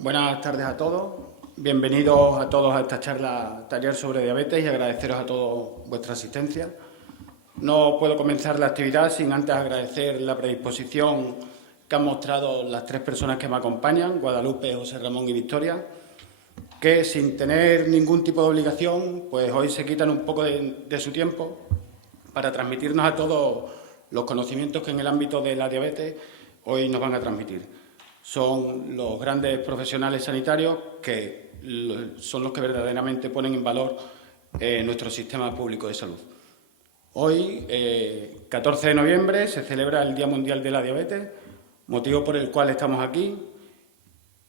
Buenas tardes a todos. Bienvenidos a todos a esta charla taller sobre diabetes y agradeceros a todos vuestra asistencia. No puedo comenzar la actividad sin antes agradecer la predisposición que han mostrado las tres personas que me acompañan, Guadalupe, José Ramón y Victoria, que sin tener ningún tipo de obligación, pues hoy se quitan un poco de su tiempo para transmitirnos a todos los conocimientos que en el ámbito de la diabetes hoy nos van a transmitir. Son los grandes profesionales sanitarios que son los que verdaderamente ponen en valor nuestro sistema público de salud. Hoy, 14 de noviembre, se celebra el Día Mundial de la Diabetes, motivo por el cual estamos aquí,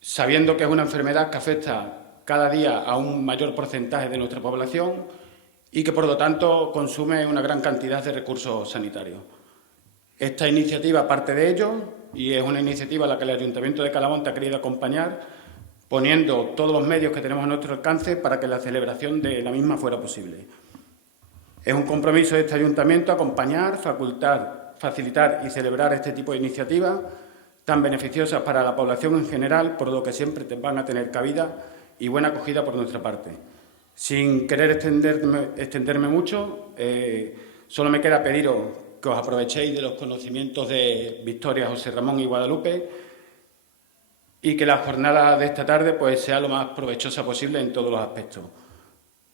sabiendo que es una enfermedad que afecta cada día a un mayor porcentaje de nuestra población y que, por lo tanto, consume una gran cantidad de recursos sanitarios. Esta iniciativa parte de ello y es una iniciativa a la que el Ayuntamiento de Calamonte ha querido acompañar, poniendo todos los medios que tenemos a nuestro alcance para que la celebración de la misma fuera posible. Es un compromiso de este Ayuntamiento acompañar, facilitar y celebrar este tipo de iniciativas tan beneficiosas para la población en general, por lo que siempre van a tener cabida y buena acogida por nuestra parte. Sin querer extenderme mucho, solo me queda pediros que os aprovechéis de los conocimientos de Victoria, José Ramón y Guadalupe y que la jornada de esta tarde pues, sea lo más provechosa posible en todos los aspectos.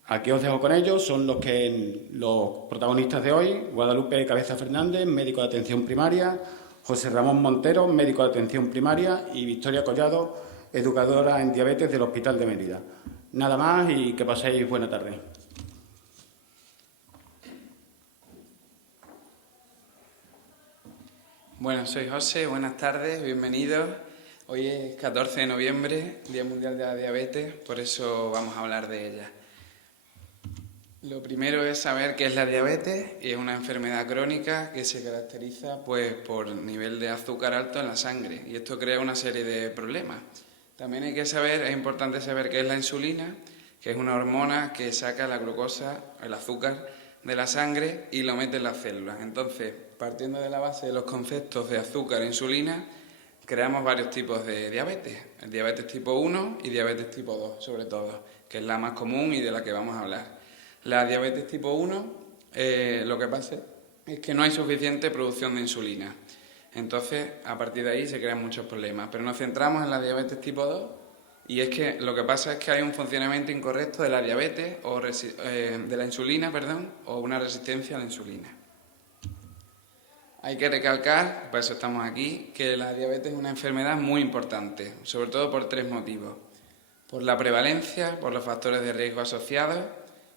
Aquí os dejo con ellos, son los protagonistas de hoy: Guadalupe Cabeza Fernández, médico de atención primaria; José Ramón Montero, médico de atención primaria; y Victoria Collado, educadora en diabetes del Hospital de Mérida. Nada más y que paséis buena tarde. Bueno, soy José, buenas tardes, bienvenidos. Hoy es 14 de noviembre, Día Mundial de la Diabetes, por eso vamos a hablar de ella. Lo primero es saber qué es la diabetes, y es una enfermedad crónica que se caracteriza pues, por nivel de azúcar alto en la sangre, y esto crea una serie de problemas. También es importante saber qué es la insulina, que es una hormona que saca la glucosa, el azúcar, de la sangre y lo mete en las células. Entonces, partiendo de la base de los conceptos de azúcar e insulina, creamos varios tipos de diabetes. El diabetes tipo 1 y diabetes tipo 2, sobre todo, que es la más común y de la que vamos a hablar. La diabetes tipo 1, lo que pasa es que no hay suficiente producción de insulina. Entonces, a partir de ahí se crean muchos problemas. Pero nos centramos en la diabetes tipo 2, y es que lo que pasa es que hay un funcionamiento incorrecto de la diabetes, de la insulina, o una resistencia a la insulina. Hay que recalcar, por eso estamos aquí, que la diabetes es una enfermedad muy importante, sobre todo por tres motivos: por la prevalencia, por los factores de riesgo asociados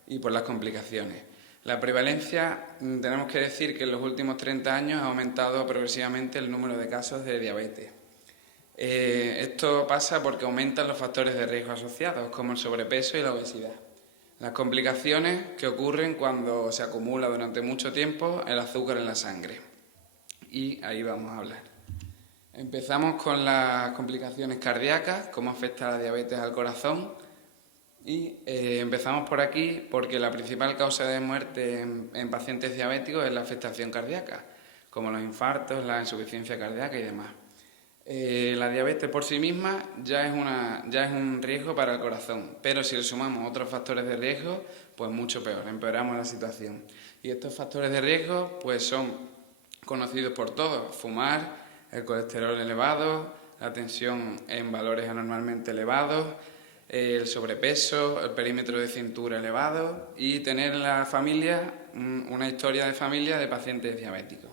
y por las complicaciones. La prevalencia, tenemos que decir que en los últimos 30 años ha aumentado progresivamente el número de casos de diabetes. Esto pasa porque aumentan los factores de riesgo asociados, como el sobrepeso y la obesidad. Las complicaciones que ocurren cuando se acumula durante mucho tiempo el azúcar en la sangre. Y ahí vamos a hablar. Empezamos con las complicaciones cardíacas, cómo afecta la diabetes al corazón. Y empezamos por aquí porque la principal causa de muerte en pacientes diabéticos es la afectación cardíaca, como los infartos, la insuficiencia cardíaca y demás. La diabetes por sí misma ya es un riesgo para el corazón, pero si le sumamos otros factores de riesgo, pues mucho peor, empeoramos la situación. Y estos factores de riesgo pues son conocidos por todos: fumar, el colesterol elevado, la tensión en valores anormalmente elevados, el sobrepeso, el perímetro de cintura elevado y tener en la familia una historia de familia de pacientes diabéticos.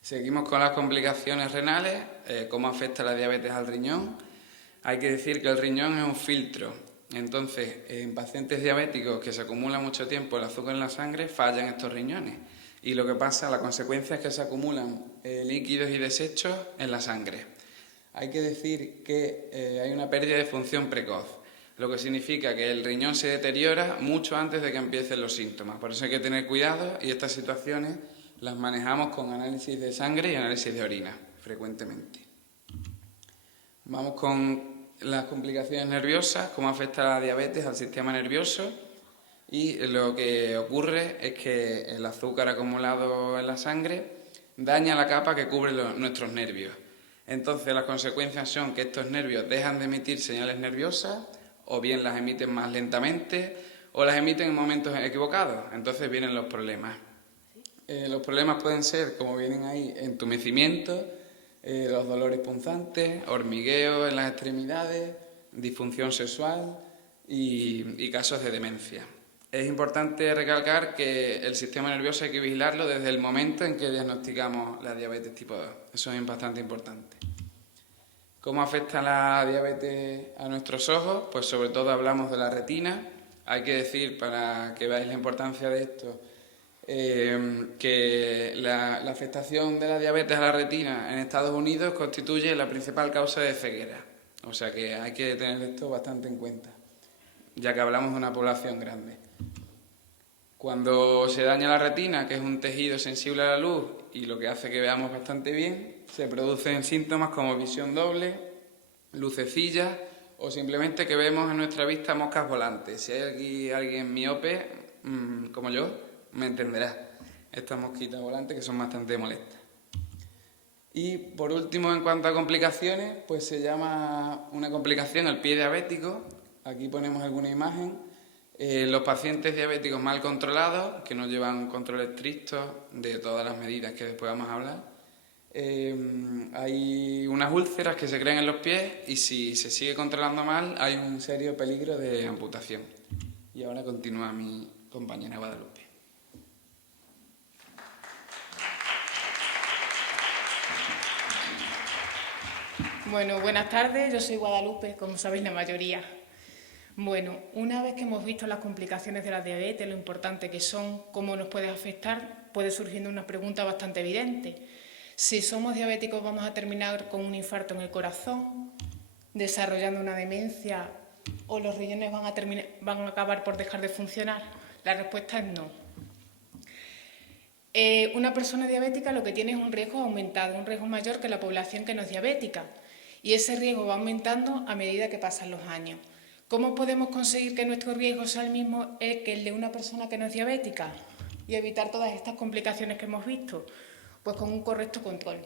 Seguimos con las complicaciones renales, cómo afecta la diabetes al riñón. Hay que decir que el riñón es un filtro. Entonces, en pacientes diabéticos que se acumula mucho tiempo el azúcar en la sangre, fallan estos riñones. Y lo que pasa, la consecuencia es que se acumulan líquidos y desechos en la sangre. Hay que decir que hay una pérdida de función precoz, lo que significa que el riñón se deteriora mucho antes de que empiecen los síntomas. Por eso hay que tener cuidado, y estas situaciones las manejamos con análisis de sangre y análisis de orina frecuentemente. Vamos con las complicaciones nerviosas, cómo afecta la diabetes al sistema nervioso. Y lo que ocurre es que el azúcar acumulado en la sangre daña la capa que cubre nuestros nervios. Entonces las consecuencias son que estos nervios dejan de emitir señales nerviosas, o bien las emiten más lentamente, o las emiten en momentos equivocados. Entonces vienen los problemas. Los problemas pueden ser, como vienen ahí, entumecimiento, los dolores punzantes, hormigueo en las extremidades, disfunción sexual y casos de demencia. Es importante recalcar que el sistema nervioso hay que vigilarlo desde el momento en que diagnosticamos la diabetes tipo 2. Eso es bastante importante. ¿Cómo afecta la diabetes a nuestros ojos? Pues sobre todo hablamos de la retina. Hay que decir, para que veáis la importancia de esto, que la afectación de la diabetes a la retina en Estados Unidos constituye la principal causa de ceguera. O sea que hay que tener esto bastante en cuenta, ya que hablamos de una población grande. Cuando se daña la retina, que es un tejido sensible a la luz y lo que hace que veamos bastante bien, se producen síntomas como visión doble, lucecillas o simplemente que vemos en nuestra vista moscas volantes. Si hay aquí alguien miope, como yo, me entenderá. Estas mosquitas volantes que son bastante molestas. Y por último, en cuanto a complicaciones, pues se llama una complicación el pie diabético. Aquí ponemos alguna imagen. Los pacientes diabéticos mal controlados, que no llevan control estricto de todas las medidas que después vamos a hablar, hay unas úlceras que se crean en los pies y si se sigue controlando mal hay un serio peligro de amputación. Y ahora continúa mi compañera Guadalupe. Bueno, buenas tardes, yo soy Guadalupe, como sabéis la mayoría. Bueno, una vez que hemos visto las complicaciones de la diabetes, lo importante que son, cómo nos puede afectar, puede surgir una pregunta bastante evidente. Si somos diabéticos, ¿vamos a terminar con un infarto en el corazón, desarrollando una demencia o los riñones van a acabar por dejar de funcionar? La respuesta es no. Una persona diabética lo que tiene es un riesgo aumentado, un riesgo mayor que la población que no es diabética. Y ese riesgo va aumentando a medida que pasan los años. ¿Cómo podemos conseguir que nuestro riesgo sea el mismo que el de una persona que no es diabética y evitar todas estas complicaciones que hemos visto? Pues con un correcto control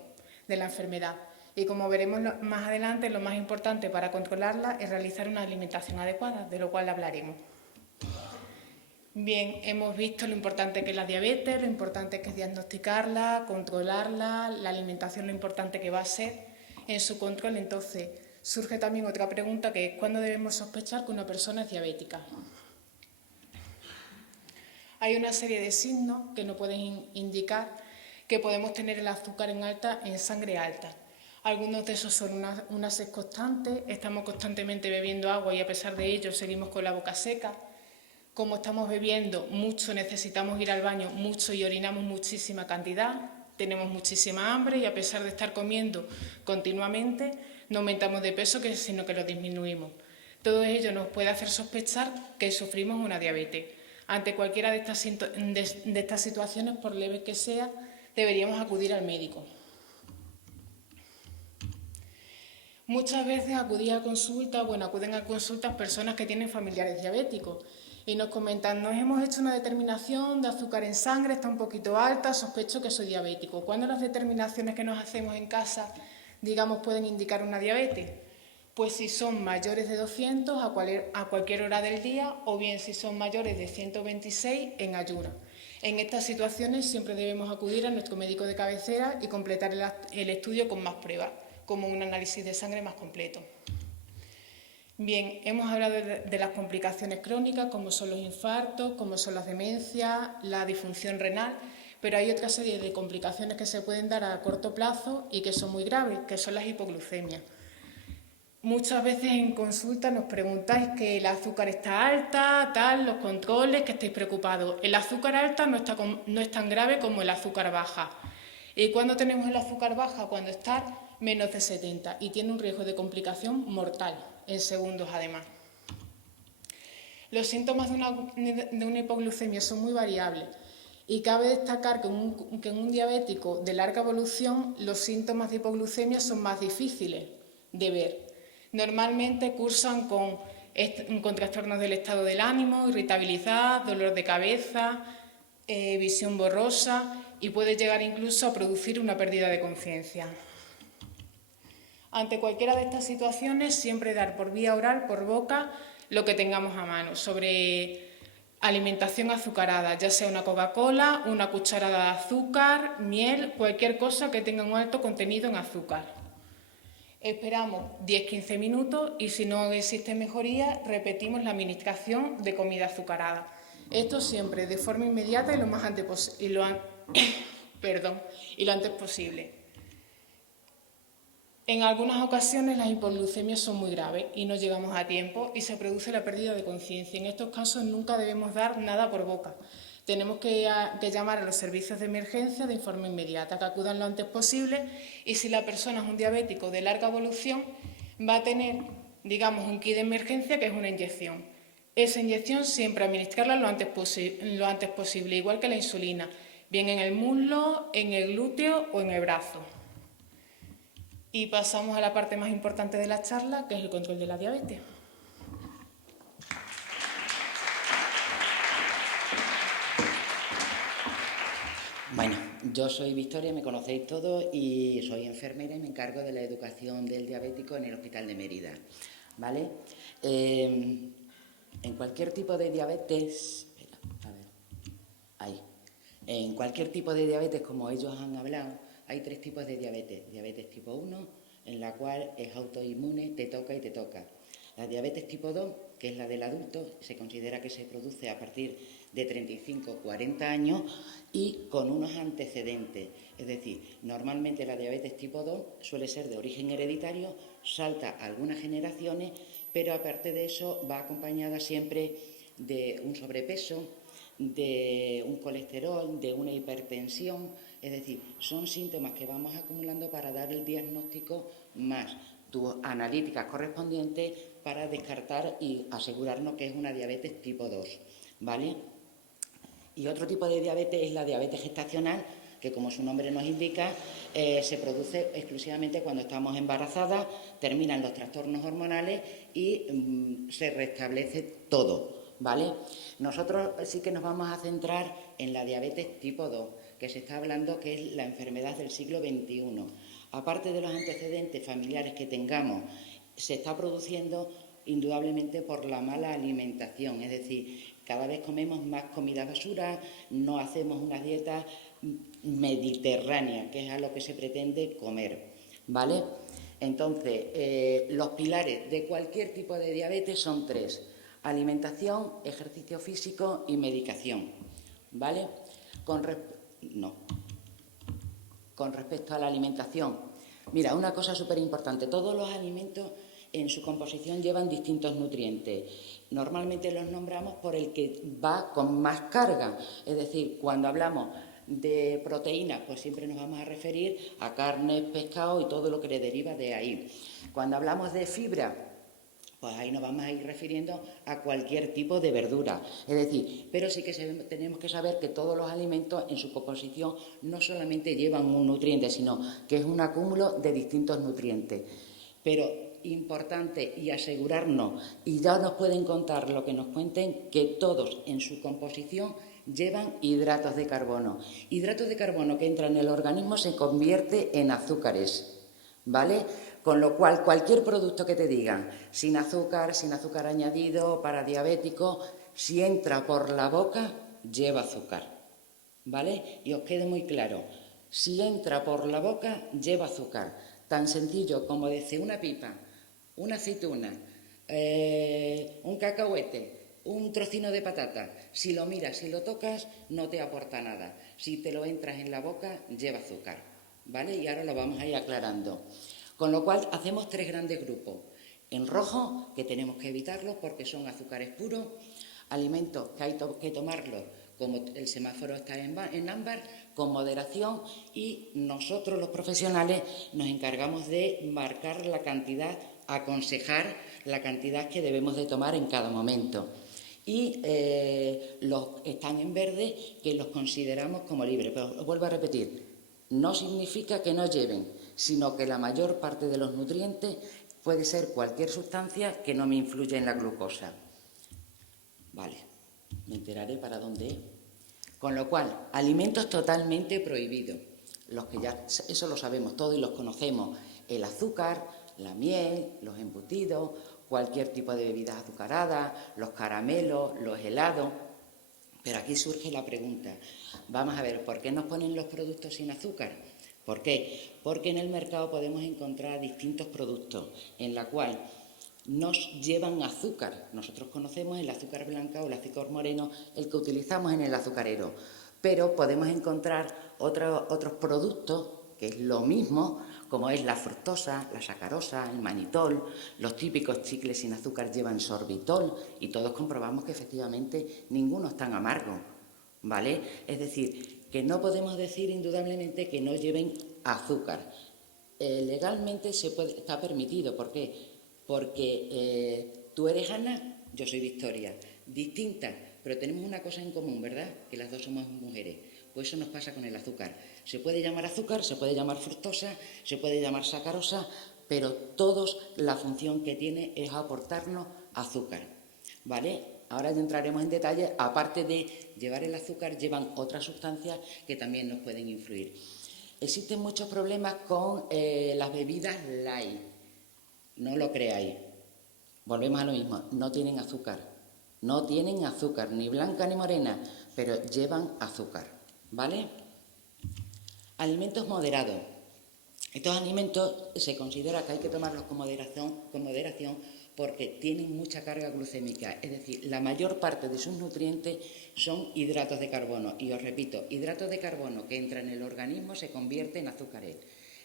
de la enfermedad. Y como veremos más adelante, lo más importante para controlarla es realizar una alimentación adecuada, de lo cual hablaremos. Bien, hemos visto lo importante que es la diabetes, lo importante que es diagnosticarla, controlarla, la alimentación, lo importante que va a ser en su control. Entonces, surge también otra pregunta, que es ¿cuándo debemos sospechar que una persona es diabética? Hay una serie de signos que nos pueden indicar que podemos tener el azúcar en sangre alta. Algunos de esos son una sed constante, estamos constantemente bebiendo agua y a pesar de ello seguimos con la boca seca. Como estamos bebiendo mucho, necesitamos ir al baño mucho y orinamos muchísima cantidad. Tenemos muchísima hambre y a pesar de estar comiendo continuamente, no aumentamos de peso, sino que lo disminuimos. Todo ello nos puede hacer sospechar que sufrimos una diabetes. Ante cualquiera de estas situaciones, por leve que sea, deberíamos acudir al médico. Muchas veces acuden a consultas personas que tienen familiares diabéticos y nos comentan, nos hemos hecho una determinación de azúcar en sangre, está un poquito alta, sospecho que soy diabético. ¿Cuándo las determinaciones que nos hacemos en casa, pueden indicar una diabetes? Pues si son mayores de 200 a cualquier hora del día o bien si son mayores de 126 en ayuno. En estas situaciones siempre debemos acudir a nuestro médico de cabecera y completar el estudio con más pruebas, como un análisis de sangre más completo. Bien, hemos hablado de las complicaciones crónicas, como son los infartos, como son las demencias, la disfunción renal, pero hay otra serie de complicaciones que se pueden dar a corto plazo y que son muy graves, que son las hipoglucemias. Muchas veces en consulta nos preguntáis que el azúcar está alta, los controles, que estáis preocupados. El azúcar alta no es tan grave como el azúcar baja. ¿Y cuándo tenemos el azúcar baja? Cuando está menos de 70 y tiene un riesgo de complicación mortal, en segundos además. Los síntomas de una hipoglucemia son muy variables y cabe destacar que en un diabético de larga evolución los síntomas de hipoglucemia son más difíciles de ver. Normalmente cursan con trastornos del estado del ánimo, irritabilidad, dolor de cabeza, visión borrosa y puede llegar incluso a producir una pérdida de conciencia. Ante cualquiera de estas situaciones, siempre dar por vía oral, por boca, lo que tengamos a mano sobre alimentación azucarada, ya sea una Coca-Cola, una cucharada de azúcar, miel, cualquier cosa que tenga un alto contenido en azúcar. Esperamos 10-15 minutos y si no existe mejoría, repetimos la administración de comida azucarada. Esto siempre de forma inmediata y lo antes posible. En algunas ocasiones las hipoglucemias son muy graves y no llegamos a tiempo y se produce la pérdida de conciencia. En estos casos nunca debemos dar nada por boca. Tenemos que llamar a los servicios de emergencia de forma inmediata, que acudan lo antes posible, y si la persona es un diabético de larga evolución, va a tener, digamos, un kit de emergencia, que es una inyección. Esa inyección siempre administrarla lo antes posible, igual que la insulina, bien en el muslo, en el glúteo o en el brazo. Y pasamos a la parte más importante de la charla, que es el control de la diabetes. Bueno, yo soy Victoria, me conocéis todos, y soy enfermera y me encargo de la educación del diabético en el Hospital de Mérida, ¿vale? En cualquier tipo de diabetes, en cualquier tipo de diabetes, como ellos han hablado, hay 3 tipos de diabetes. Diabetes tipo 1, en la cual es autoinmune, te toca y te toca. La diabetes tipo 2, que es la del adulto, se considera que se produce a partir de 35 o 40 años y con unos antecedentes. Es decir, normalmente la diabetes tipo 2 suele ser de origen hereditario, salta algunas generaciones, pero aparte de eso va acompañada siempre de un sobrepeso, de un colesterol, de una hipertensión. Es decir, son síntomas que vamos acumulando para dar el diagnóstico más tus analíticas correspondientes para descartar y asegurarnos que es una diabetes tipo 2, ¿vale? Y otro tipo de diabetes es la diabetes gestacional, que como su nombre nos indica, se produce exclusivamente cuando estamos embarazadas, terminan los trastornos hormonales y se restablece todo, ¿vale? Nosotros sí que nos vamos a centrar en la diabetes tipo 2, que se está hablando que es la enfermedad del siglo XXI. Aparte de los antecedentes familiares que tengamos, se está produciendo indudablemente por la mala alimentación, es decir, cada vez comemos más comida basura, no hacemos una dieta mediterránea, que es a lo que se pretende comer, ¿vale? Entonces, los pilares de cualquier tipo de diabetes son 3: alimentación, ejercicio físico y medicación, ¿vale? Con respecto a la alimentación, mira, una cosa súper importante, todos los alimentos en su composición llevan distintos nutrientes. Normalmente los nombramos por el que va con más carga, es decir, cuando hablamos de proteínas, pues siempre nos vamos a referir a carne, pescado y todo lo que le deriva de ahí. Cuando hablamos de fibra, pues ahí nos vamos a ir refiriendo a cualquier tipo de verdura. Es decir, pero sí que tenemos que saber que todos los alimentos en su composición no solamente llevan un nutriente, sino que es un acúmulo de distintos nutrientes. Pero importante y asegurarnos, y ya nos pueden contar lo que nos cuenten, que todos en su composición llevan hidratos de carbono. Hidratos de carbono que entran en el organismo se convierte en azúcares, ¿vale? Con lo cual, cualquier producto que te digan, sin azúcar añadido, para diabéticos, si entra por la boca, lleva azúcar, ¿vale? Y os quede muy claro, si entra por la boca, lleva azúcar. Tan sencillo como desde una pipa, una aceituna, un cacahuete, un trocino de patata, si lo miras, si lo tocas, no te aporta nada. Si te lo entras en la boca, lleva azúcar, ¿vale? Y ahora lo vamos a ir aclarando. Con lo cual, hacemos 3 grandes grupos. En rojo, que tenemos que evitarlos porque son azúcares puros, alimentos que hay que tomarlos, como el semáforo está en ámbar, con moderación, y nosotros los profesionales nos encargamos de marcar la cantidad, aconsejar la cantidad que debemos de tomar en cada momento. Y los están en verde, que los consideramos como libres. Pero os vuelvo a repetir, no significa que no lleven, sino que la mayor parte de los nutrientes puede ser cualquier sustancia que no me influya en la glucosa. Vale, me enteraré para dónde es. Con lo cual, alimentos totalmente prohibidos, los que ya, eso lo sabemos todos y los conocemos: el azúcar, la miel, los embutidos, cualquier tipo de bebidas azucaradas, los caramelos, los helados. Pero aquí surge la pregunta, vamos a ver, ¿por qué nos ponen los productos sin azúcar? ¿Por qué? Porque en el mercado podemos encontrar distintos productos en la cual nos llevan azúcar. Nosotros conocemos el azúcar blanca o el azúcar moreno, el que utilizamos en el azucarero, pero podemos encontrar otros productos que es lo mismo, como es la fructosa, la sacarosa, el manitol, los típicos chicles sin azúcar llevan sorbitol y todos comprobamos que efectivamente ninguno es tan amargo, ¿vale? Es decir, que no podemos decir indudablemente que no lleven azúcar. Legalmente está permitido, ¿por qué? Porque tú eres Ana, yo soy Victoria, distintas, pero tenemos una cosa en común, ¿verdad? Que las dos somos mujeres. Pues eso nos pasa con el azúcar. Se puede llamar azúcar, se puede llamar fructosa, se puede llamar sacarosa, pero todos la función que tiene es aportarnos azúcar, ¿vale? Ahora ya entraremos en detalle. Aparte de llevar el azúcar, llevan otras sustancias que también nos pueden influir. Existen muchos problemas con las bebidas light. No lo creáis. Volvemos a lo mismo, no tienen azúcar. No tienen azúcar, ni blanca ni morena, pero llevan azúcar, ¿vale? Alimentos moderados. Estos alimentos se considera que hay que tomarlos con moderación porque tienen mucha carga glucémica, es decir, la mayor parte de sus nutrientes son hidratos de carbono. Y os repito, hidratos de carbono que entran en el organismo se convierten en azúcares.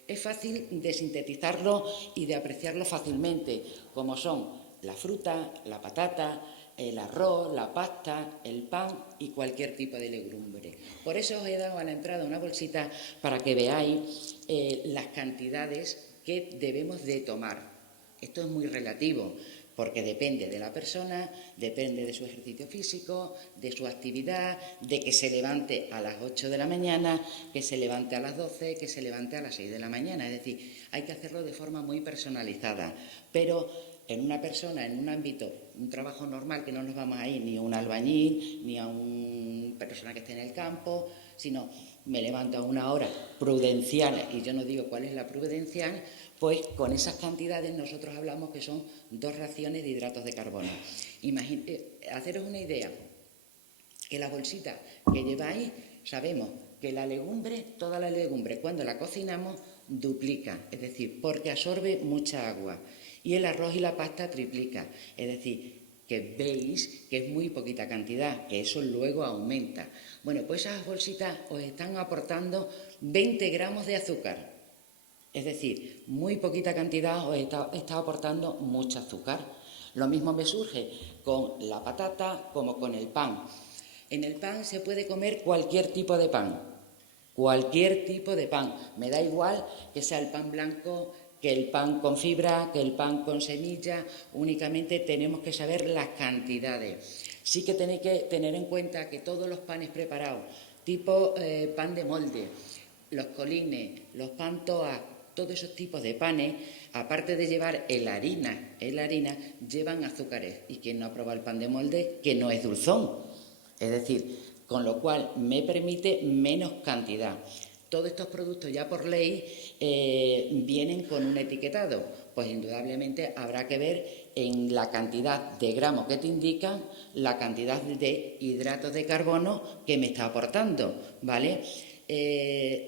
Es fácil de sintetizarlo y de apreciarlo fácilmente, como son la fruta, la patata, el arroz, la pasta, el pan y cualquier tipo de legumbre. Por eso os he dado a la entrada una bolsita para que veáis las cantidades que debemos de tomar. Esto es muy relativo, porque depende de la persona, depende de su ejercicio físico, de su actividad, de que se levante a las 8 de la mañana, que se levante a las 12, que se levante a las 6 de la mañana. Es decir, hay que hacerlo de forma muy personalizada, pero en una persona, en un ámbito, un trabajo normal, que no nos vamos a ir ni a un albañil, ni a una persona que esté en el campo, sino me levanto a una hora prudencial, y yo no digo cuál es la prudencial, pues con esas cantidades nosotros hablamos que son 2 raciones de hidratos de carbono. Haceros una idea, que la bolsita que lleváis, sabemos que la legumbre, toda la legumbre, cuando la cocinamos, duplica, es decir, porque absorbe mucha agua. Y el arroz y la pasta triplica, es decir, que veis que es muy poquita cantidad, que eso luego aumenta. Bueno, pues esas bolsitas os están aportando 20 gramos de azúcar. Es decir, muy poquita cantidad os está aportando mucho azúcar. Lo mismo me surge con la patata como con el pan. En el pan se puede comer cualquier tipo de pan. Cualquier tipo de pan. Me da igual que sea el pan blanco, que el pan con fibra, que el pan con semilla. Únicamente tenemos que saber las cantidades. Sí que tenéis que tener en cuenta que todos los panes preparados, tipo pan de molde, los colines, los pan toa, todos esos tipos de panes, aparte de llevar el harina, llevan azúcares. Y quien no ha probado el pan de molde, que no es dulzón. Es decir, con lo cual me permite menos cantidad. Todos estos productos ya por ley vienen con un etiquetado. Pues indudablemente habrá que ver en la cantidad de gramos que te indican, la cantidad de hidratos de carbono que me está aportando, ¿vale?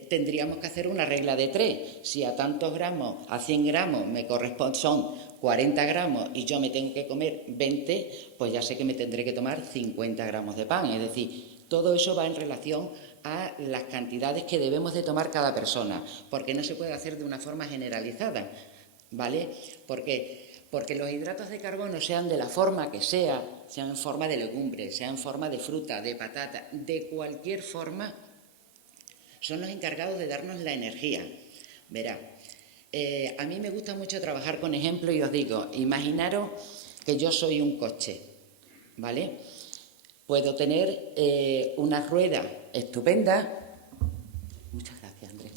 Tendríamos que hacer una regla de 3. Si a tantos gramos, a 100 gramos me corresponden, son 40 gramos y yo me tengo que comer 20, pues ya sé que me tendré que tomar 50 gramos de pan. Es decir, todo eso va en relación a las cantidades que debemos de tomar cada persona, porque no se puede hacer de una forma generalizada, ¿vale? Porque los hidratos de carbono, sean de la forma que sean en forma de legumbre, sean en forma de fruta, de patata, de cualquier forma, son los encargados de darnos la energía. Verá, a mí me gusta mucho trabajar con ejemplos y os digo, imaginaros que yo soy un coche, ¿vale? Puedo tener una rueda estupenda, muchas gracias Andrés,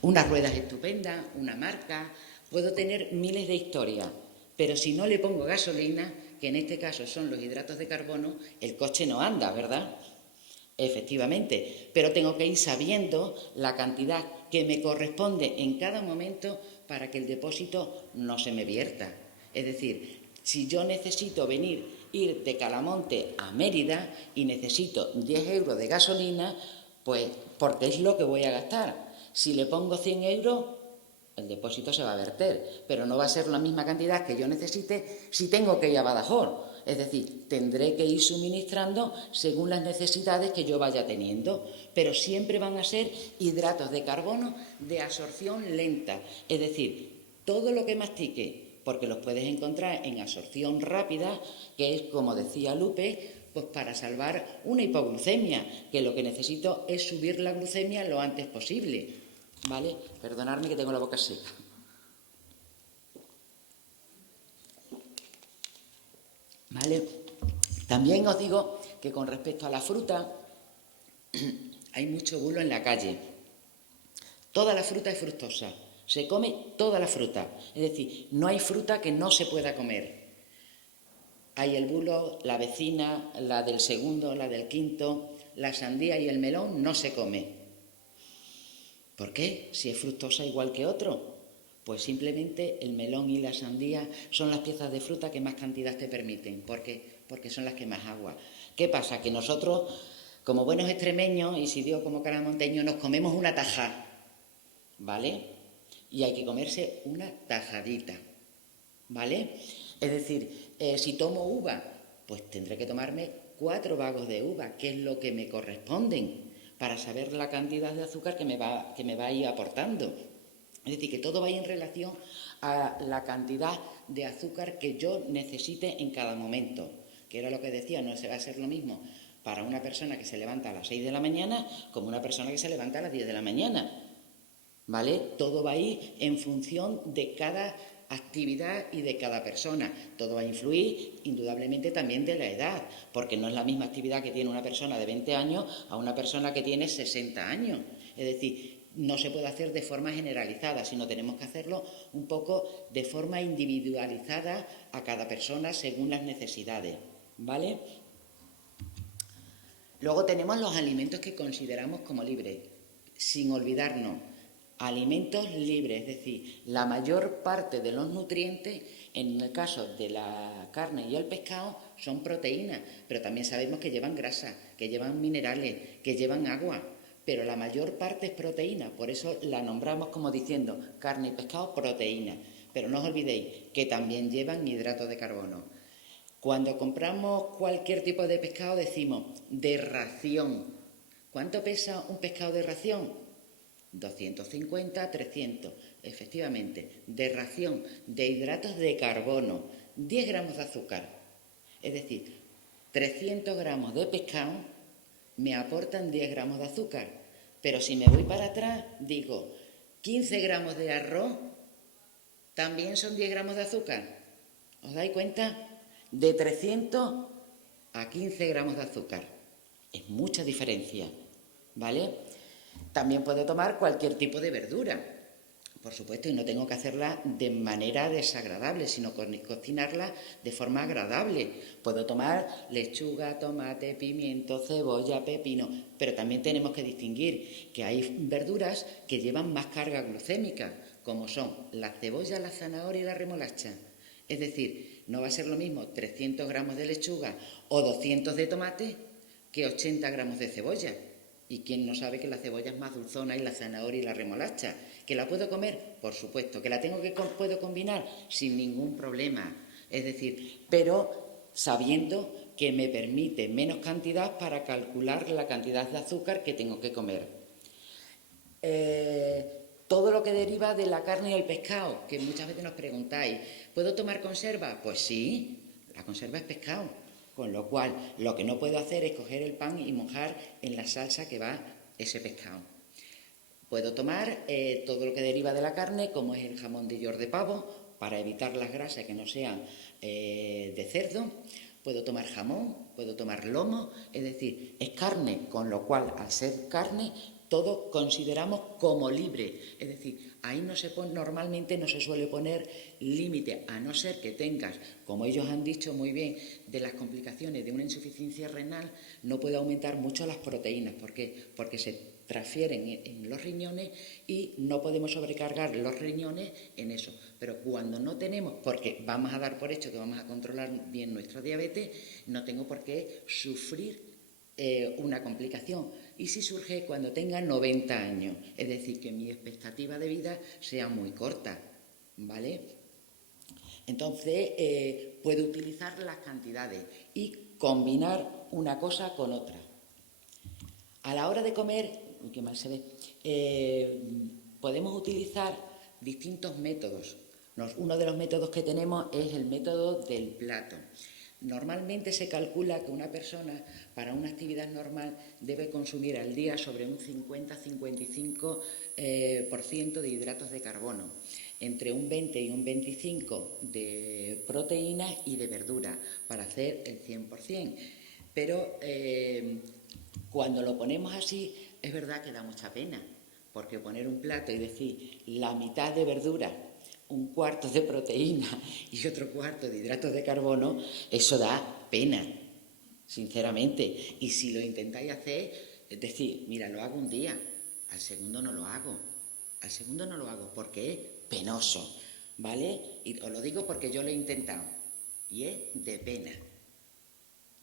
unas ruedas estupendas, una marca, puedo tener miles de historias, pero si no le pongo gasolina, que en este caso son los hidratos de carbono, el coche no anda, ¿verdad? Efectivamente, pero tengo que ir sabiendo la cantidad que me corresponde en cada momento para que el depósito no se me vierta. Es decir, si yo necesito ir de Calamonte a Mérida y necesito 10 euros de gasolina, pues porque es lo que voy a gastar. Si le pongo 100 euros, el depósito se va a verter, pero no va a ser la misma cantidad que yo necesite si tengo que ir a Badajoz. Es decir, tendré que ir suministrando según las necesidades que yo vaya teniendo, pero siempre van a ser hidratos de carbono de absorción lenta. Es decir, todo lo que mastique, porque los puedes encontrar en absorción rápida, que es, como decía Lupe, pues para salvar una hipoglucemia, que lo que necesito es subir la glucemia lo antes posible, ¿vale? Perdonadme que tengo la boca seca. ¿Vale? También os digo que con respecto a la fruta, hay mucho bulo en la calle. Toda la fruta es fructosa, se come toda la fruta, es decir, no hay fruta que no se pueda comer. Hay el bulo, la vecina, la del segundo, la del quinto, la sandía y el melón no se come. ¿Por qué? Si es fructosa igual que otro. Pues simplemente el melón y la sandía son las piezas de fruta que más cantidad te permiten. ¿Por qué? Porque son las que más agua. ¿Qué pasa? Que nosotros, como buenos extremeños, y si digo como caramonteños, nos comemos una tajada, ¿vale? Y hay que comerse una tajadita, ¿vale? Es decir, si tomo uva, pues tendré que tomarme 4 bagos de uva, que es lo que me corresponden, para saber la cantidad de azúcar que me va a ir aportando. Es decir, que todo va en relación a la cantidad de azúcar que yo necesite en cada momento, que era lo que decía, no se va a ser lo mismo para una persona que se levanta a las 6 de la mañana como una persona que se levanta a las 10 de la mañana, ¿vale? Todo va a ir en función de cada actividad y de cada persona. Todo va a influir indudablemente también de la edad, porque no es la misma actividad que tiene una persona de 20 años a una persona que tiene 60 años. Es decir, no se puede hacer de forma generalizada, sino tenemos que hacerlo un poco de forma individualizada a cada persona según las necesidades, ¿vale? Luego tenemos los alimentos que consideramos como libres, sin olvidarnos, alimentos libres, es decir, la mayor parte de los nutrientes, en el caso de la carne y el pescado, son proteínas, pero también sabemos que llevan grasa, que llevan minerales, que llevan agua, pero la mayor parte es proteína, por eso la nombramos como diciendo carne y pescado proteína, pero no os olvidéis que también llevan hidratos de carbono. Cuando compramos cualquier tipo de pescado decimos de ración. ¿Cuánto pesa un pescado de ración? 250, 300, efectivamente, de ración, de hidratos de carbono, 10 gramos de azúcar. Es decir, 300 gramos de pescado me aportan 10 gramos de azúcar. Pero si me voy para atrás, digo, 15 gramos de arroz también son 10 gramos de azúcar. ¿Os dais cuenta? De 300 a 15 gramos de azúcar. Es mucha diferencia, ¿vale? También puedo tomar cualquier tipo de verdura, por supuesto, y no tengo que hacerla de manera desagradable, sino cocinarla de forma agradable. Puedo tomar lechuga, tomate, pimiento, cebolla, pepino, pero también tenemos que distinguir que hay verduras que llevan más carga glucémica, como son la cebolla, la zanahoria y la remolacha. Es decir, no va a ser lo mismo 300 gramos de lechuga o 200 de tomate que 80 gramos de cebolla. ¿Y quién no sabe que la cebolla es más dulzona y la zanahoria y la remolacha? ¿Que la puedo comer? Por supuesto. ¿Que la puedo combinar? Sin ningún problema. Es decir, pero sabiendo que me permite menos cantidad para calcular la cantidad de azúcar que tengo que comer. Todo lo que deriva de la carne y el pescado, que muchas veces nos preguntáis, ¿puedo tomar conserva? Pues sí, la conserva es pescado. Con lo cual, lo que no puedo hacer es coger el pan y mojar en la salsa que va ese pescado. Puedo tomar todo lo que deriva de la carne, como es el jamón de york de pavo, para evitar las grasas que no sean de cerdo. Puedo tomar jamón, puedo tomar lomo, es decir, es carne, con lo cual, al ser carne, todo consideramos como libre. Es decir, ahí normalmente no se suele poner límite, a no ser que tengas, como ellos han dicho muy bien, de las complicaciones de una insuficiencia renal, no puede aumentar mucho las proteínas. ¿Por qué? Porque se transfieren en los riñones y no podemos sobrecargar los riñones en eso. Pero cuando no tenemos, porque vamos a dar por hecho que vamos a controlar bien nuestra diabetes, no tengo por qué sufrir una complicación. Y si surge cuando tenga 90 años, es decir, que mi expectativa de vida sea muy corta, ¿vale? Entonces, puedo utilizar las cantidades y combinar una cosa con otra. A la hora de comer, uy, qué mal se ve, podemos utilizar distintos métodos. Uno de los métodos que tenemos es el método del plato. Normalmente se calcula que una persona para una actividad normal debe consumir al día sobre un 50-55% de hidratos de carbono, entre un 20 y un 25 de proteínas y de verdura para hacer el 100%. Pero cuando lo ponemos así es verdad que da mucha pena, porque poner un plato y decir la mitad de verdura, un cuarto de proteína y otro cuarto de hidratos de carbono, eso da pena, sinceramente. Y si lo intentáis hacer, es decir, mira, lo hago un día, al segundo no lo hago. Al segundo no lo hago porque es penoso, ¿vale? Y os lo digo porque yo lo he intentado y es de pena.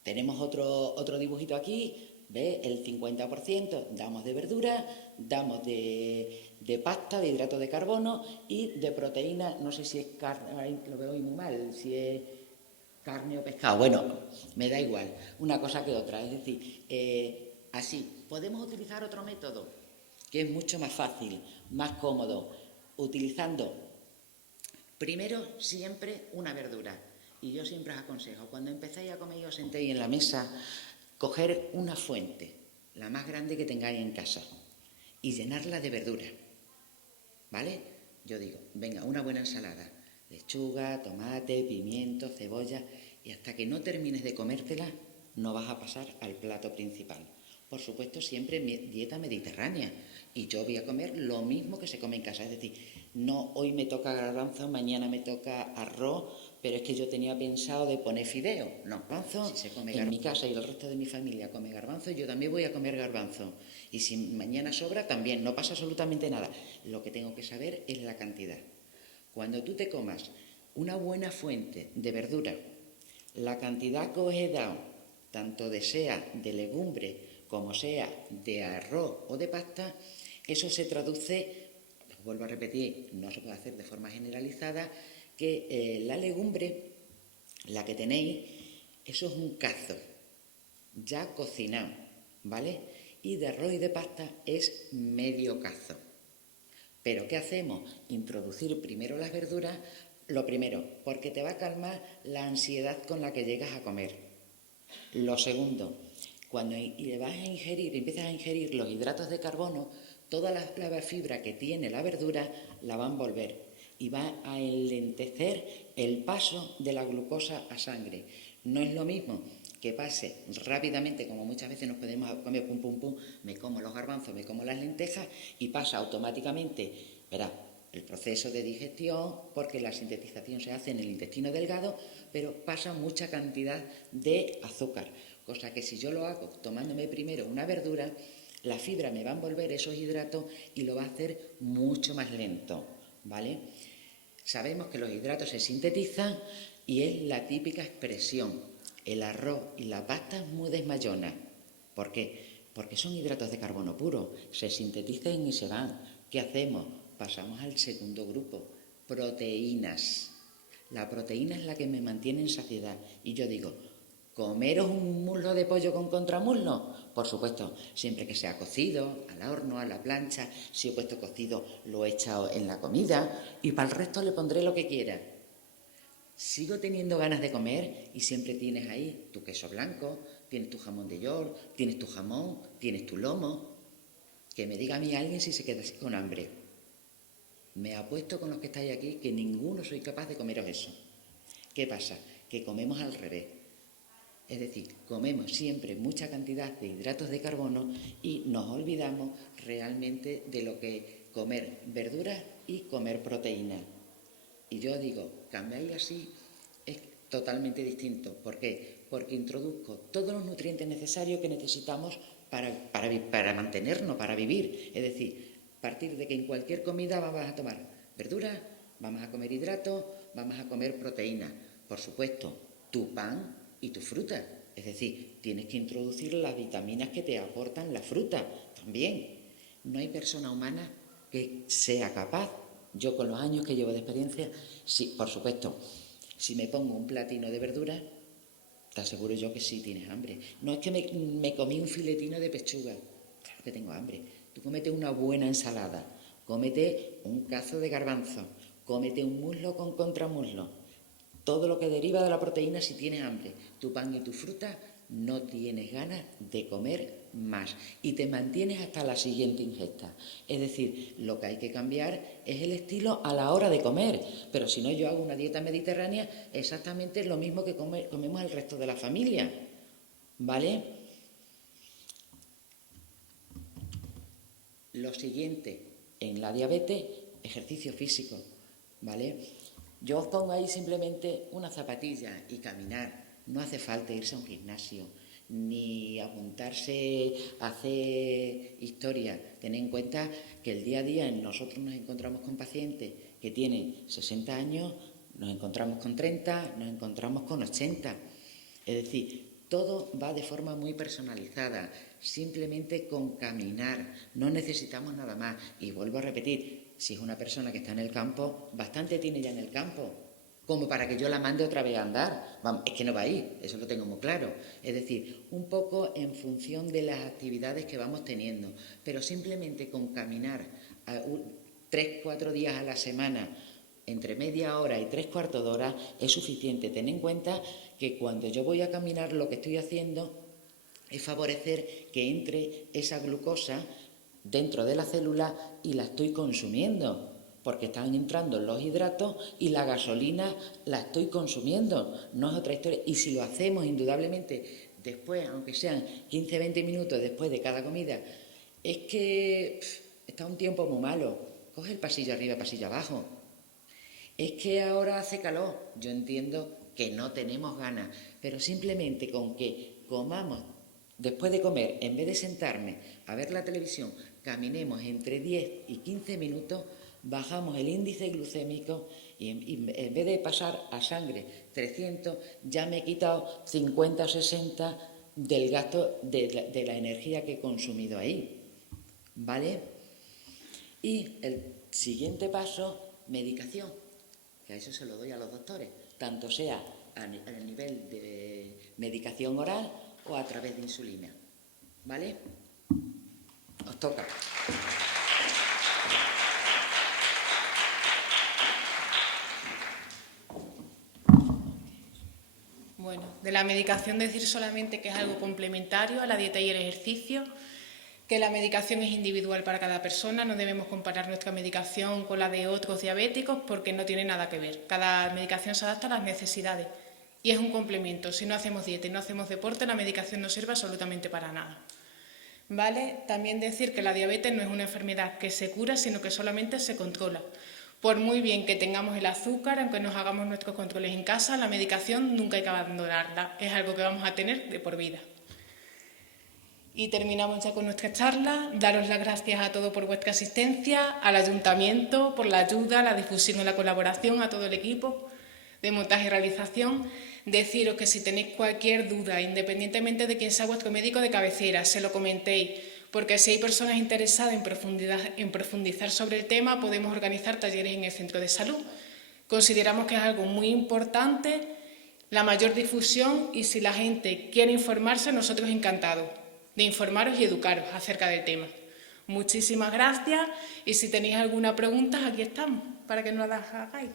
Tenemos otro dibujito aquí, ¿ves? El 50% damos de verdura, damos de pasta, de hidrato de carbono y de proteína, no sé si es carne, lo veo muy mal, si es carne o pescado, bueno, me da igual, una cosa que otra, es decir, así. Podemos utilizar otro método, que es mucho más fácil, más cómodo, utilizando primero siempre una verdura. Y yo siempre os aconsejo, cuando empezáis a comer y os sentéis en la mesa, coger una fuente, la más grande que tengáis en casa, y llenarla de verdura, ¿vale? Yo digo, venga, una buena ensalada, lechuga, tomate, pimiento, cebolla, y hasta que no termines de comértela, no vas a pasar al plato principal. Por supuesto, siempre dieta mediterránea, y yo voy a comer lo mismo que se come en casa, es decir, no hoy me toca garbanzo, mañana me toca arroz, pero es que yo tenía pensado de poner fideo. No, garbanzo, si se come en mi casa y el resto de mi familia come garbanzo, yo también voy a comer garbanzo. Y si mañana sobra, también, no pasa absolutamente nada. Lo que tengo que saber es la cantidad. Cuando tú te comas una buena fuente de verdura, la cantidad que os he dado, tanto sea de legumbre como sea de arroz o de pasta, eso se traduce, vuelvo a repetir, no se puede hacer de forma generalizada, que la legumbre, la que tenéis, eso es un cazo, ya cocinado, ¿vale? Y de arroz y de pasta es medio cazo. Pero ¿qué hacemos? Introducir primero las verduras, lo primero, porque te va a calmar la ansiedad con la que llegas a comer. Lo segundo, cuando empiezas a ingerir los hidratos de carbono, toda la fibra que tiene la verdura la va a envolver y va a enlentecer el paso de la glucosa a sangre. No es lo mismo que pase rápidamente, como muchas veces nos podemos comer pum, pum, pum, me como los garbanzos, me como las lentejas y pasa automáticamente, verá, el proceso de digestión, porque la sintetización se hace en el intestino delgado, pero pasa mucha cantidad de azúcar. Cosa que si yo lo hago tomándome primero una verdura, la fibra me va a envolver esos hidratos y lo va a hacer mucho más lento, ¿vale? Sabemos que los hidratos se sintetizan y es la típica expresión. El arroz y la pasta es muy desmayona. ¿Por qué? Porque son hidratos de carbono puro. Se sintetizan y se van. ¿Qué hacemos? Pasamos al segundo grupo. Proteínas. La proteína es la que me mantiene en saciedad. Y yo digo, ¿comeros un muslo de pollo con contramuslo? Por supuesto, siempre que sea cocido, al horno, a la plancha. Si he puesto cocido, lo he echado en la comida. Y para el resto le pondré lo que quiera. Sigo teniendo ganas de comer y siempre tienes ahí tu queso blanco, tienes tu jamón de York, tienes tu jamón, tienes tu lomo. Que me diga a mí alguien si se queda así con hambre. Me apuesto con los que estáis aquí que ninguno soy capaz de comeros eso. ¿Qué pasa? Que comemos al revés. Es decir, comemos siempre mucha cantidad de hidratos de carbono y nos olvidamos realmente de lo que es comer verduras y comer proteínas. Y yo digo, cambiáis así, es totalmente distinto. ¿Por qué? Porque introduzco todos los nutrientes necesarios que necesitamos para mantenernos, para vivir. Es decir, partir de que en cualquier comida vamos a tomar verduras, vamos a comer hidratos, vamos a comer proteínas. Por supuesto, tu pan y tu fruta. Es decir, tienes que introducir las vitaminas que te aportan la fruta también. No hay persona humana que sea capaz. Yo, con los años que llevo de experiencia, sí, por supuesto, si me pongo un platino de verduras, te aseguro yo que sí tienes hambre. No es que me comí un filetino de pechuga. Claro que tengo hambre. Tú cómete una buena ensalada, cómete un cazo de garbanzo, cómete un muslo con contramuslo. Todo lo que deriva de la proteína si tienes hambre. Tu pan y tu fruta, no tienes ganas de comer más y te mantienes hasta la siguiente ingesta. Es decir, lo que hay que cambiar es el estilo a la hora de comer, pero si no, yo hago una dieta mediterránea exactamente lo mismo que comemos el resto de la familia, ¿vale? Lo siguiente, en la diabetes, ejercicio físico, ¿vale? Yo os pongo ahí simplemente una zapatilla y caminar. No hace falta irse a un gimnasio, ni apuntarse a hacer historia. Tened en cuenta que el día a día nosotros nos encontramos con pacientes que tienen 60 años, nos encontramos con 30, nos encontramos con 80. Es decir, todo va de forma muy personalizada, simplemente con caminar, no necesitamos nada más. Y vuelvo a repetir, si es una persona que está en el campo, bastante tiene ya en el campo, como para que yo la mande otra vez a andar. Vamos, es que no va a ir, eso lo tengo muy claro. Es decir, un poco en función de las actividades que vamos teniendo, pero simplemente con caminar 3-4 días a la semana, entre media hora y 3/4 de hora, es suficiente. Ten en cuenta que cuando yo voy a caminar, lo que estoy haciendo es favorecer que entre esa glucosa dentro de la célula y la estoy consumiendo, porque están entrando los hidratos y la gasolina la estoy consumiendo, no es otra historia. Y si lo hacemos indudablemente después, aunque sean 15-20 minutos después de cada comida, es que está un tiempo muy malo, coge el pasillo arriba, pasillo abajo. Es que ahora hace calor, yo entiendo que no tenemos ganas, pero simplemente con que comamos después de comer, en vez de sentarme a ver la televisión, caminemos entre 10 y 15 minutos, bajamos el índice glucémico y en vez de pasar a sangre 300, ya me he quitado 50 o 60 del gasto de la energía que he consumido ahí, ¿vale? Y el siguiente paso, medicación, que a eso se lo doy a los doctores, tanto sea a nivel de medicación oral o a través de insulina, ¿vale? Os toca. Bueno, de la medicación decir solamente que es algo complementario a la dieta y el ejercicio, que la medicación es individual para cada persona, no debemos comparar nuestra medicación con la de otros diabéticos porque no tiene nada que ver. Cada medicación se adapta a las necesidades y es un complemento. Si no hacemos dieta y no hacemos deporte, la medicación no sirve absolutamente para nada. ¿Vale? También decir que la diabetes no es una enfermedad que se cura, sino que solamente se controla. Por muy bien que tengamos el azúcar, aunque nos hagamos nuestros controles en casa, la medicación nunca hay que abandonarla. Es algo que vamos a tener de por vida. Y terminamos ya con nuestra charla. Daros las gracias a todos por vuestra asistencia, al Ayuntamiento por la ayuda, la difusión y la colaboración, a todo el equipo de montaje y realización. Deciros que si tenéis cualquier duda, independientemente de quién sea vuestro médico de cabecera, se lo comentéis, porque si hay personas interesadas en profundizar sobre el tema, podemos organizar talleres en el centro de salud. Consideramos que es algo muy importante, la mayor difusión, y si la gente quiere informarse, nosotros encantados de informaros y educaros acerca del tema. Muchísimas gracias y si tenéis alguna pregunta, aquí estamos para que nos las hagáis.